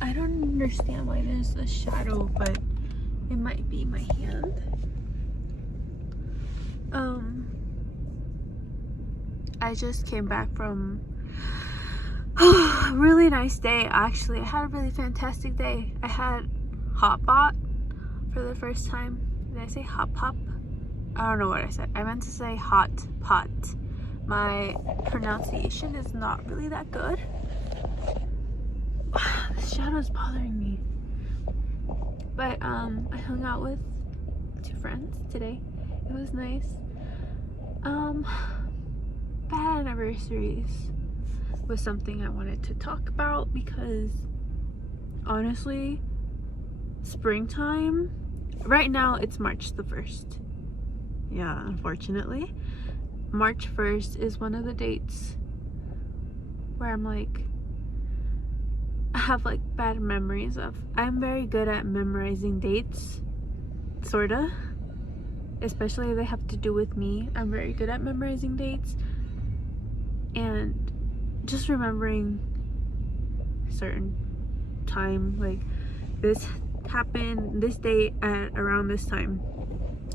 I don't understand why there's a shadow, but it might be my hand. I just came back from a really nice day. Actually, I had a really fantastic day. I had hot pot for the first time. Did I say hot pop? I don't know what I said. I meant to say hot pot. My pronunciation is not really that good. The shadow is bothering me. But I hung out with 2 friends today. It was nice. Bad anniversaries was something I wanted to talk about because honestly, springtime, right now it's March the 1st. Yeah, unfortunately. March 1st is one of the dates where I'm like, I have like bad memories of. I'm very good at memorizing dates, sorta. Especially if they have to do with me. I'm very good at memorizing dates and just remembering certain time, like this happened this date at around this time.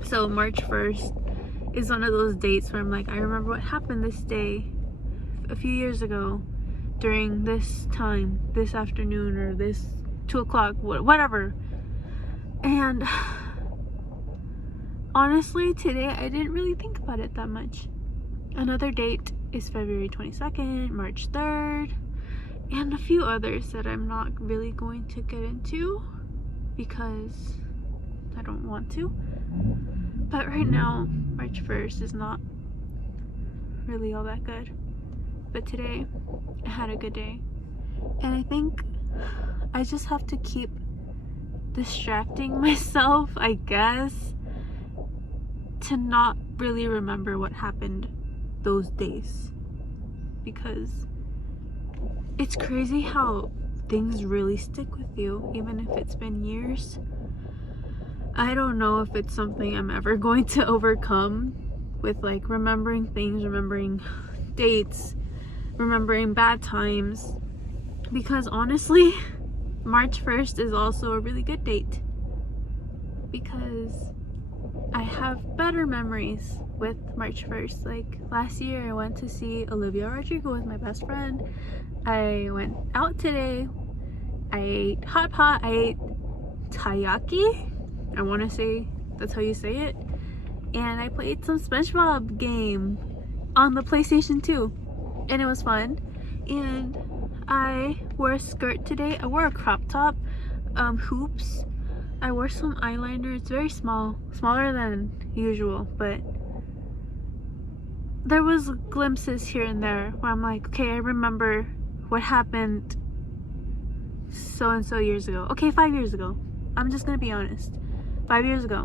So March 1st is one of those dates where I'm like, I remember what happened this day a few years ago during this time, this afternoon, or this 2 o'clock, whatever. And honestly, today I didn't really think about it that much. Another date is February 22nd, March 3rd, and a few others that I'm not really going to get into because I don't want to. But right now, March 1st is not really all that good. But today, I had a good day. And I think I just have to keep distracting myself, I guess, to not really remember what happened those days. Because it's crazy how things really stick with you, even if it's been years. I don't know if it's something I'm ever going to overcome with like remembering things, remembering dates, remembering bad times, because honestly, March 1st is also a really good date because I have better memories with March 1st. Like last year I went to see Olivia Rodrigo with my best friend. I went out today. I ate hot pot. I ate taiyaki. I want to say that's how you say it. And I played some SpongeBob game on the PlayStation 2. And it was fun. And I wore a skirt today. I wore a crop top, hoops. I wore some eyeliner. It's very small, smaller than usual, but there was glimpses here and there where I'm like, okay, I remember what happened so and so years ago. Okay, 5 years ago. I'm just gonna be honest. 5 years ago.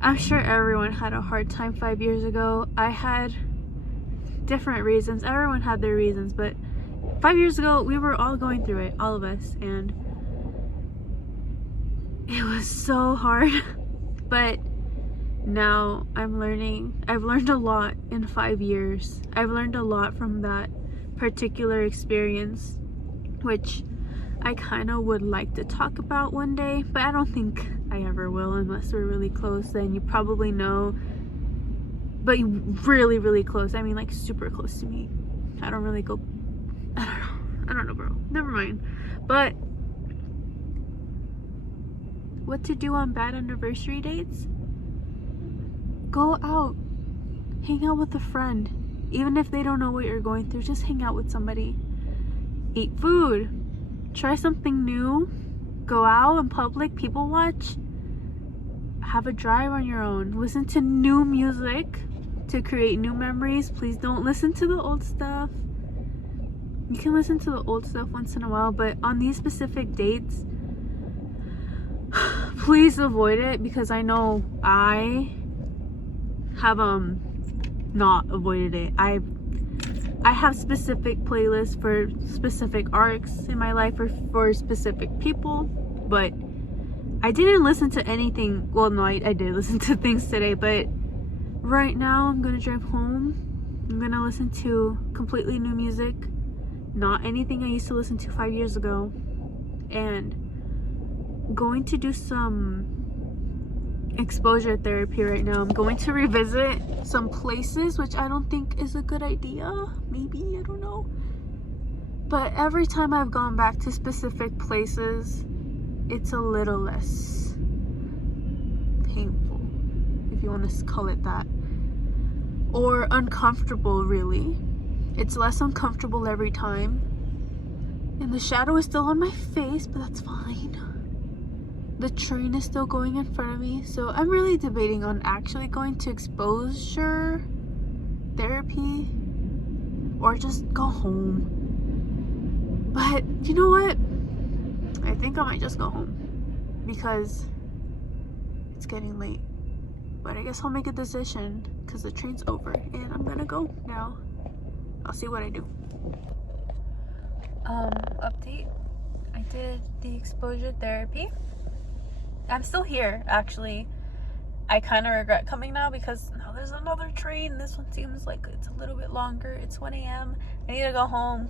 I'm sure everyone had a hard time 5 years ago. I had different reasons. Everyone had their reasons, but 5 years ago we were all going through it, all of us, and it was so hard. But now I'm learning. I've learned a lot in 5 years. I've learned a lot from that particular experience, which I kind of would like to talk about one day, but I don't think I ever will unless we're really close. Then you probably know, but really, really close. I mean, like super close to me. I don't really go, I don't know, bro. Never mind. But what to do on bad anniversary dates? Go out, hang out with a friend. Even if they don't know what you're going through, just hang out with somebody. Eat food. Try something new. Go out in public, people watch. Have a drive on your own. Listen to new music to create new memories. Please don't listen to the old stuff. You can listen to the old stuff once in a while, but on these specific dates, please avoid it, because I know I have not avoided it. I have specific playlists for specific arcs in my life, or for specific people, but I didn't listen to anything. Well, no, I did listen to things today, but right now I'm gonna drive home. I'm gonna listen to completely new music not anything I used to listen to 5 years ago, and going to do some exposure therapy right now. I'm going to revisit some places, which I don't think is a good idea. Maybe, I don't know. But every time I've gone back to specific places, it's a little less painful, if you want to call it that. Or uncomfortable, really. It's less uncomfortable every time. And the shadow is still on my face, but that's fine. The train is still going in front of me, so I'm really debating on actually going to exposure therapy or just go home. But you know what? I think I might just go home because it's getting late. But I guess I'll make a decision because the train's over and I'm gonna go now. I'll see what I do. Update. I did the exposure therapy. I'm still here, actually. I kind of regret coming now because now there's another train. This one seems like it's a little bit longer. It's 1 a.m. I need to go home.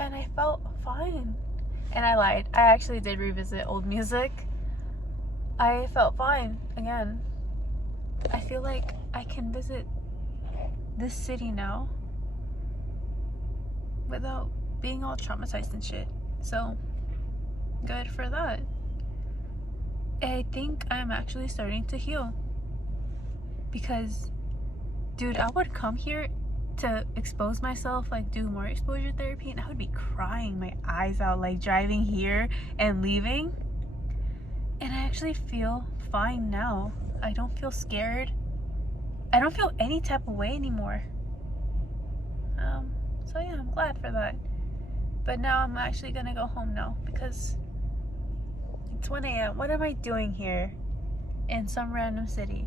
And I felt fine. And I lied. I actually did revisit old music. I felt fine again. I feel like I can visit this city now without being all traumatized and shit. So, good for that. I think I'm actually starting to heal. Because, dude, I would come here to expose myself, like do more exposure therapy, and I would be crying my eyes out, like driving here and leaving. And I actually feel fine now. I don't feel scared. I don't feel any type of way anymore. So yeah, I'm glad for that. But now I'm actually gonna go home now because it's 1 a.m. What am I doing here in some random city?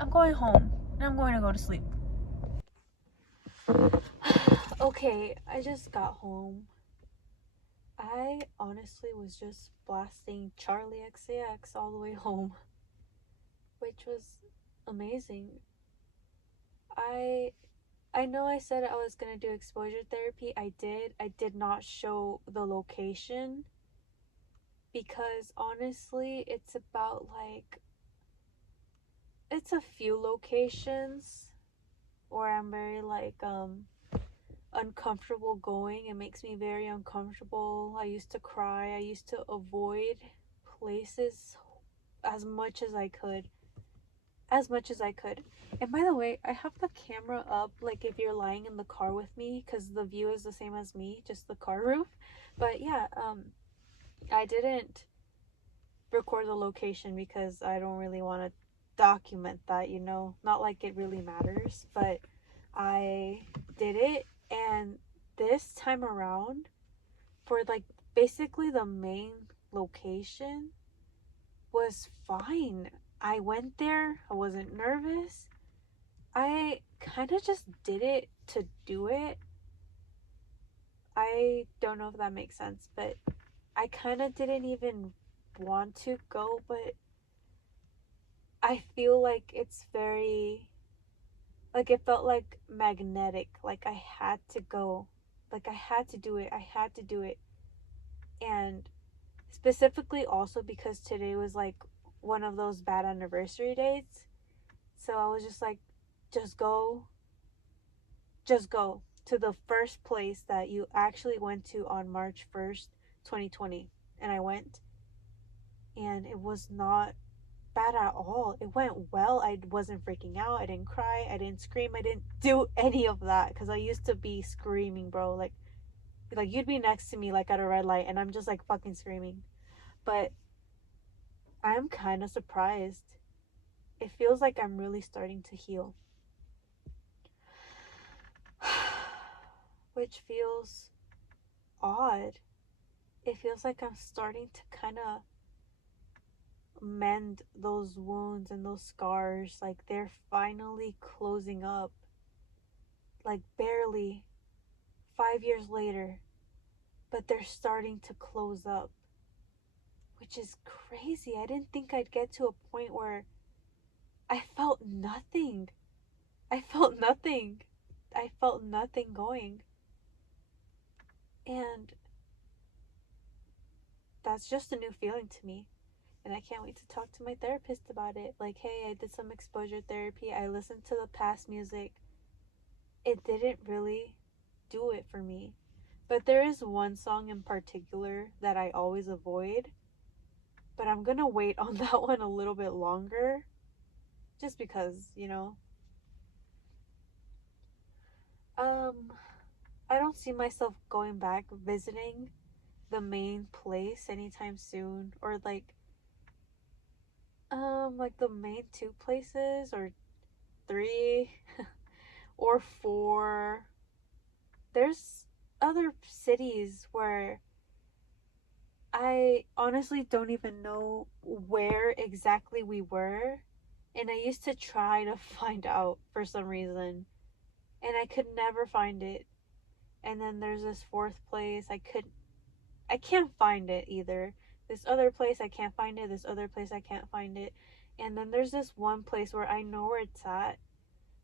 I'm going home and I'm going to go to sleep. Okay, I just got home. I honestly was just blasting Charlie XCX all the way home, which was amazing. I know I said I was gonna do exposure therapy. I did not show the location because honestly it's about like it's a few locations where I'm very like uncomfortable going. It makes me very uncomfortable. I used to cry. I used to avoid places as much as I could. And by the way, I have the camera up like if you're lying in the car with me because the view is the same as me, just the car roof. But yeah, I didn't record the location because I don't really want to document that, you know, not like it really matters, but I did it. And this time around, for like basically the main location, was fine. I went there, I wasn't nervous. I kind of just did it to do it. I don't know if that makes sense, but I kind of didn't even want to go, but I feel like it's very, like it felt like magnetic, like I had to go, like I had to do it, and specifically also because today was like one of those bad anniversary dates, so I was just like, just go to the first place that you actually went to on March 1st 2020. And I went, and it was not bad at all. It went well. I wasn't freaking out. I didn't cry. I didn't scream. I didn't do any of that because I used to be screaming, bro. Like you'd be next to me like at a red light and I'm just like fucking screaming. But I'm kind of surprised. It feels like I'm really starting to heal. Which feels odd. It feels like I'm starting to kind of mend those wounds and those scars. Like they're finally closing up. Like barely 5 years later, but they're starting to close up, which is crazy. I didn't think I'd get to a point where I felt nothing. I felt nothing going. And that's just a new feeling to me. And I can't wait to talk to my therapist about it. Like, hey, I did some exposure therapy. I listened to the past music. It didn't really do it for me. But there is one song in particular that I always avoid. But I'm gonna wait on that one a little bit longer. Just because, you know. I don't see myself going back visiting the main place anytime soon. Or like the main two places or three or four. There's other cities where I honestly don't even know where exactly we were, and I used to try to find out for some reason, and I could never find it. And then there's this fourth place I can't find it either. This other place I can't find it. This other place I can't find it. And then there's this one place where I know where it's at,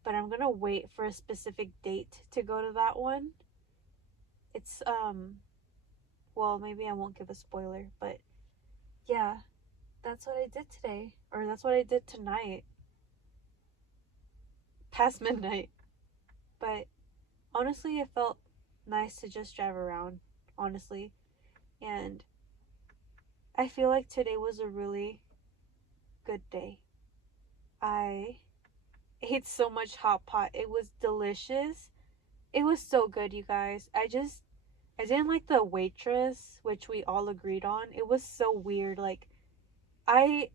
but I'm gonna wait for a specific date to go to that one. It's well, maybe I won't give a spoiler, but yeah, that's what I did today, or that's what I did tonight, past midnight. But honestly, it felt nice to just drive around, honestly. And I feel like today was a really good day. I ate so much hot pot. It was delicious. It was so good, you guys. I didn't like the waitress, which we all agreed on. It was so weird. Like, I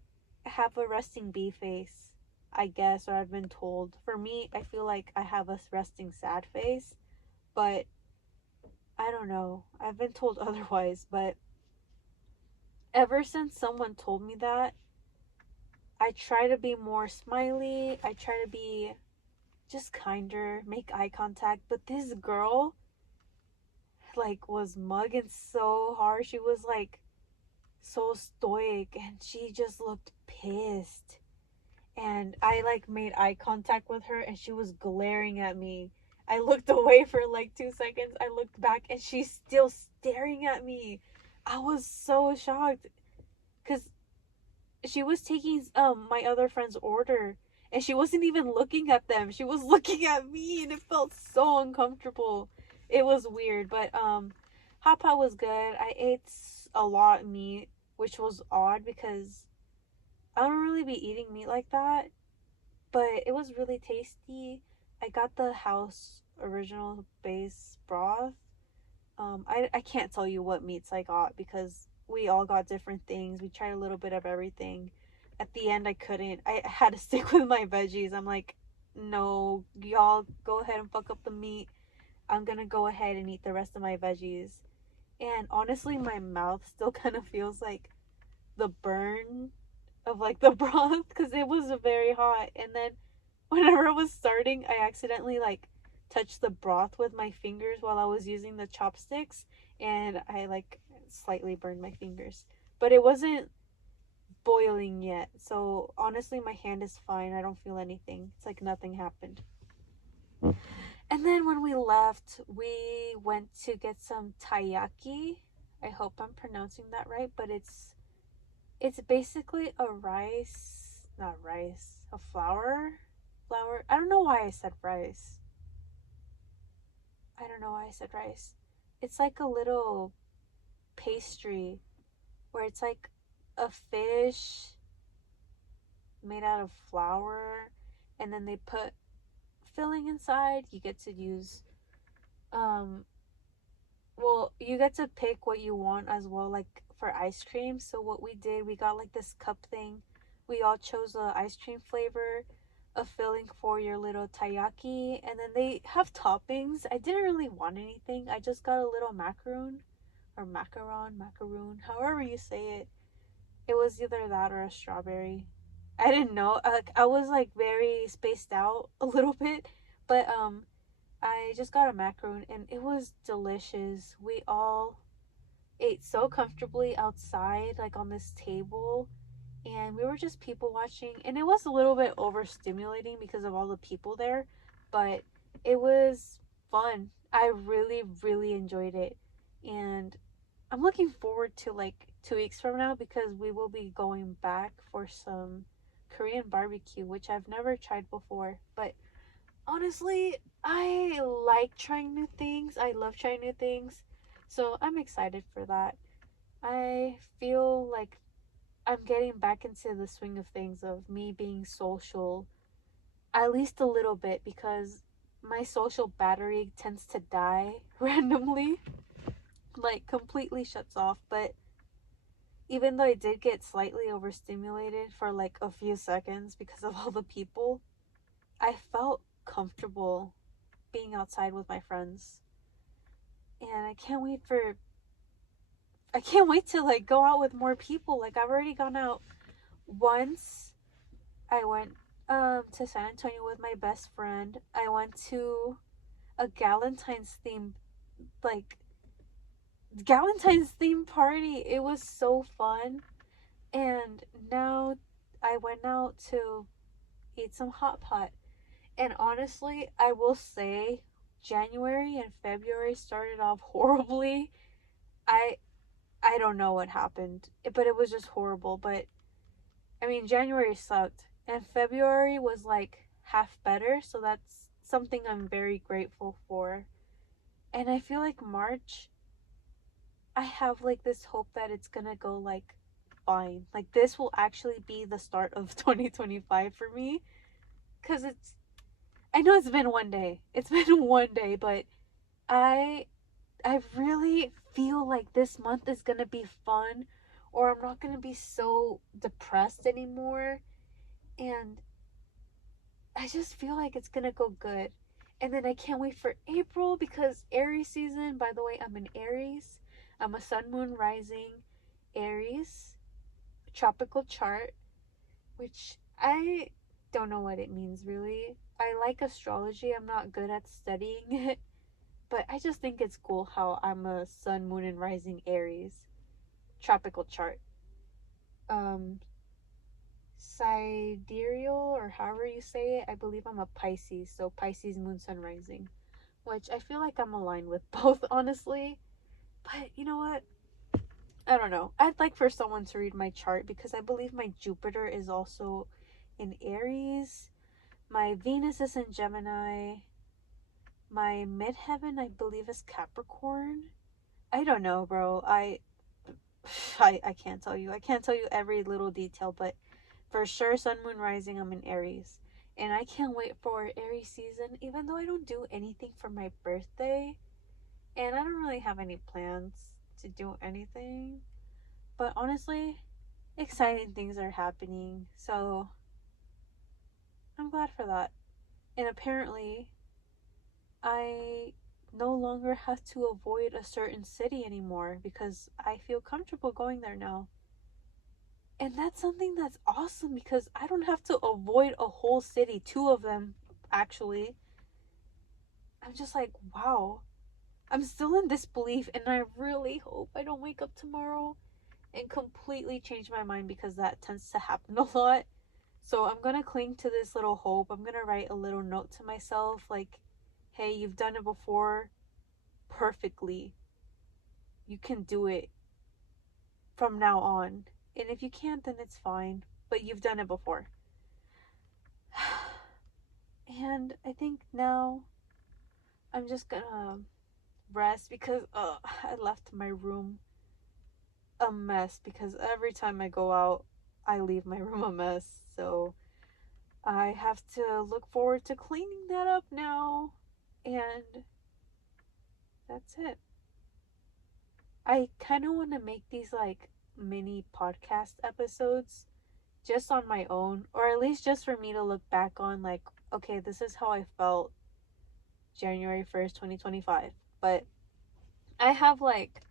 have a resting bee face, I guess, or I've been told. For me, I feel like I have a resting sad face, but I don't know. I've been told otherwise, but ever since someone told me that, I try to be more smiley. I try to be just kinder, make eye contact. But this girl, like, was mugging so hard. She was, like, so stoic, and she just looked pissed. And I, like, made eye contact with her, and she was glaring at me. I looked away for, like, 2 seconds. I looked back, and she's still staring at me. I was so shocked. Because she was taking my other friend's order, and she wasn't even looking at them. She was looking at me, and it felt so uncomfortable. It was weird, but hot pot was good. I ate a lot of meat, which was odd because I don't really be eating meat like that, but it was really tasty. I got the house original base broth. I can't tell you what meats I got because we all got different things. We tried a little bit of everything. At the end, I couldn't. I had to stick with my veggies. I'm like, no, y'all go ahead and fuck up the meat. I'm gonna go ahead and eat the rest of my veggies. And honestly, my mouth still kind of feels like the burn of like the broth because it was very hot. And then whenever it was starting, I accidentally like touched the broth with my fingers while I was using the chopsticks, and I like slightly burned my fingers. But it wasn't boiling yet, so honestly my hand is fine. I don't feel anything. It's like nothing happened. And then when we left, we went to get some taiyaki. I hope I'm pronouncing that right, but it's basically a rice, not rice, a flour. I don't know why I said rice. I don't know why I said rice. It's like a little pastry where it's like a fish made out of flour, and then they put filling inside. You get to use well, you get to pick what you want as well, like for ice cream. So what we did, we got like this cup thing. We all chose a ice cream flavor, a filling for your little taiyaki, and then they have toppings. I didn't really want anything. I just got a little macaroon, or macaroon, however you say it. It was either that or a strawberry. I didn't know. I was like very spaced out a little bit, but I just got a macaroon, and it was delicious. We all ate so comfortably outside, like on this table, and we were just people watching, and it was a little bit overstimulating because of all the people there, but it was fun. I really, really enjoyed it. And I'm looking forward to like 2 weeks from now because we will be going back for some Korean barbecue, which I've never tried before. But honestly, I like trying new things. I love trying new things. So I'm excited for that. I feel like I'm getting back into the swing of things of me being social, at least a little bit, because my social battery tends to die randomly, like completely shuts off. But even though I did get slightly overstimulated for like a few seconds because of all the people, I felt comfortable being outside with my friends. And I can't wait to like go out with more people. Like I've already gone out once. I went to San Antonio with my best friend. I went to a like Galentine's theme party. It was so fun. And now I went out to eat some hot pot. And honestly, I will say January and February started off horribly. I I don't know what happened, but it was just horrible. But I mean, January sucked, and February was like half better, so that's something I'm very grateful for. And I feel like March, I have like this hope that it's gonna go like fine. Like this will actually be the start of 2025 for me, cuz I know it's been one day. It's been one day, but I I really feel like this month is going to be fun, or I'm not going to be so depressed anymore. And I just feel like it's going to go good. And then I can't wait for April because Aries season. By the way, I'm an Aries. I'm a sun, moon, rising Aries tropical chart, which I don't know what it means really. I like astrology. I'm not good at studying it, but I just think it's cool how I'm a sun, moon, and rising Aries tropical chart. Um, Sidereal, or however you say it, I believe I'm a Pisces, so Pisces, moon, sun, rising, which I feel like I'm aligned with both, honestly. But you know what? I don't know. I'd like for someone to read my chart because I believe my Jupiter is also in Aries. My Venus is in Gemini. My midheaven, I believe, is Capricorn. I don't know, bro. I can't tell you. I can't tell you every little detail, but for sure, Sun, Moon, Rising, I'm in Aries. And I can't wait for Aries season, even though I don't do anything for my birthday. And I don't really have any plans to do anything. But honestly, exciting things are happening. So I'm glad for that. And apparently, I no longer have to avoid a certain city anymore because I feel comfortable going there now. And that's something that's awesome because I don't have to avoid a whole city, two of them actually. I'm just like, wow. I'm still in disbelief, and I really hope I don't wake up tomorrow and completely change my mind because that tends to happen a lot. So I'm gonna cling to this little hope. I'm gonna write a little note to myself like, hey, you've done it before perfectly. You can do it from now on. And if you can't, then it's fine. But you've done it before. And I think now I'm just gonna rest because I left my room a mess because every time I go out, I leave my room a mess. So I have to look forward to cleaning that up now. And that's it. I kind of want to make these like mini podcast episodes just on my own, or at least just for me to look back on, like, okay, this is how I felt January 1st, 2025. But I have like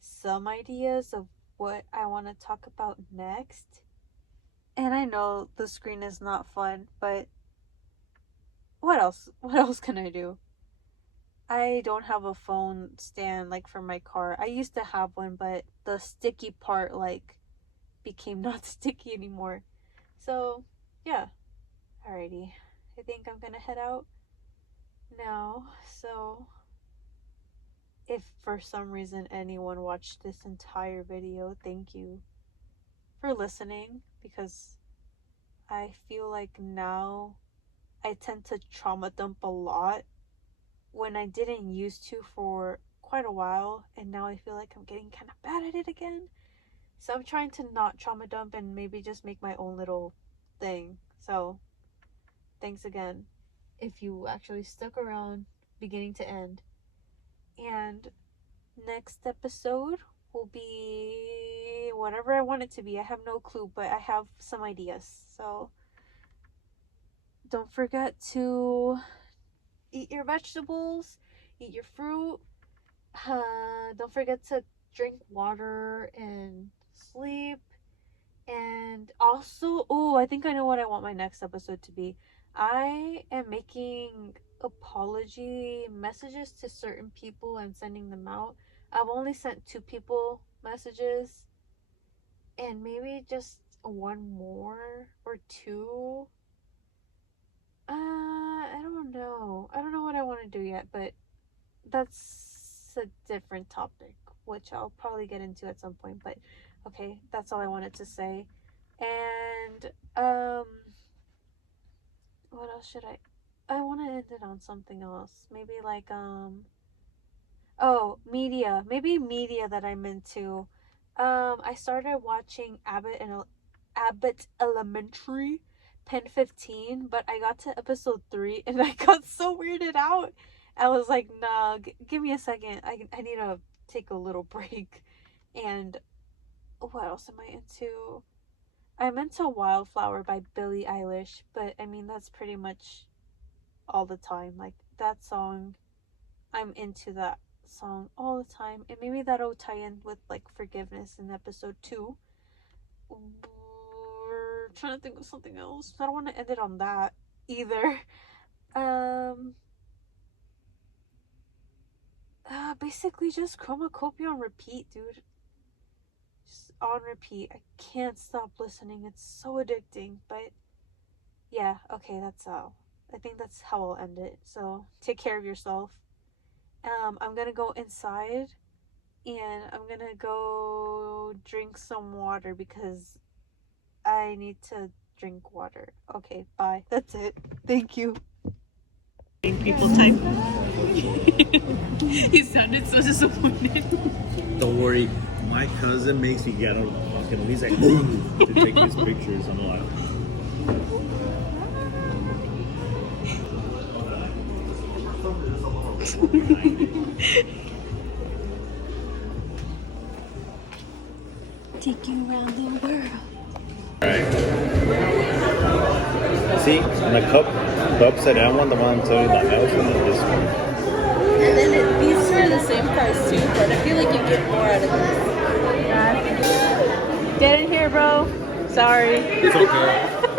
some ideas of what I want to talk about next. And I know the screen is not fun, but what else? What else can I do? I don't have a phone stand like for my car. I used to have one, but the sticky part like became not sticky anymore. So, yeah. Alrighty. I think I'm gonna head out. now. So if for some reason anyone watched this entire video, thank you for listening, because I feel like now I tend to trauma dump a lot when I didn't used to for quite a while, and now I feel like I'm getting kind of bad at it again. So I'm trying to not trauma dump and maybe just make my own little thing. So thanks again if you actually stuck around beginning to end. And next episode will be whatever I want it to be. I have no clue, but I have some ideas. So don't forget to eat your vegetables, eat your fruit. Don't forget to drink water and sleep. And also, oh, I think I know what I want my next episode to be. I am making apology messages to certain people and sending them out. I've only sent 2 people messages, and maybe just one more or 2. I don't know. I don't know what I want to do yet, but that's a different topic, which I'll probably get into at some point. But okay, that's all I wanted to say. And what else should I want to end it on something else. Maybe like media. Maybe media that I'm into. I started watching Abbott Elementary, Pen 15, but I got to episode 3 and I got so weirded out. I was like, nah, give me a second. I need to take a little break. And what else am I into? I'm into Wildflower by Billie Eilish, but I mean, that's pretty much all the time. Like, that song, I'm into that song all the time. And maybe that'll tie in with like forgiveness in episode 2. We're trying to think of something else. I don't want to end it on that either. Basically just Chromacopia on repeat, dude. Just on repeat. I can't stop listening. It's so addicting. But yeah, okay, that's all. I think that's how I'll end it. So take care of yourself. I'm gonna go inside and I'm gonna go drink some water because I need to drink water. Okay, bye. That's it. Thank you. People type. He sounded so disappointed. Don't worry, my cousin makes me get on fucking. He's like, to take his pictures. I'm like, Take you around the world. alright. See, and the upside down one, the one I'm telling you, the house, and then this one. And then these are the same price too, but I feel like you get more out of this. Get in here, bro. Sorry. It's okay.